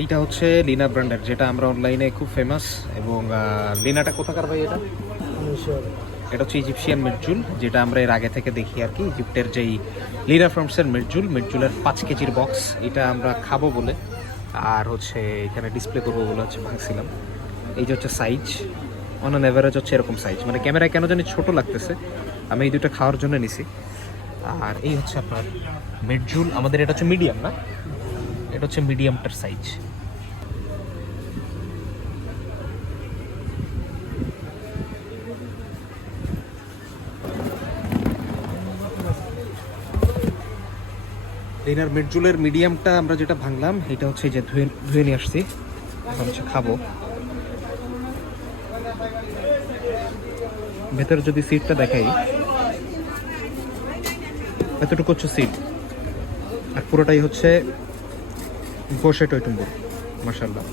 এইটা হচ্ছে লিনা ব্র্যান্ডের, যেটা আমরা অনলাইনে খুব ফেমাস। এবং লিনাটা কোথাকার ভাই এটা? এটা হচ্ছে ইজিপশিয়ান মির্জুল, যেটা আমরা এর আগে থেকে দেখি আর কি। ইজিপ্টের যেই লিনা ফার্মসের মির্জুলের 5 কেজির বক্স, এটা আমরা খাবো বলে আর হচ্ছে এখানে ডিসপ্লে করবো বলে হচ্ছে ভাঙছিলাম। এই যে হচ্ছে সাইজ, অন অ্যান অ্যাভারেজ হচ্ছে এরকম সাইজ, মানে ক্যামেরায় কেন জানি ছোট লাগতেছে। আমি এই দুটো খাওয়ার জন্য নিছি। আর এই হচ্ছে আপনার মির্জুল, আমাদের এটা হচ্ছে মিডিয়াম না, এটা হচ্ছে মিডিয়ামটার সাইজ। ডিনার মির্জুলের মিডিয়ামটা আমরা যেটা ভাঙলাম, এটা হচ্ছে যে ধুয়ে ধুয়ে নিয়ে আসছি, এখন হচ্ছে খাবো। ভেতরে যদি সিটটা দেখাই, এতটুকু হচ্ছে সিট, আর পুরোটাই হচ্ছে গোশে টইটুম্বুর, মাশাআল্লাহ।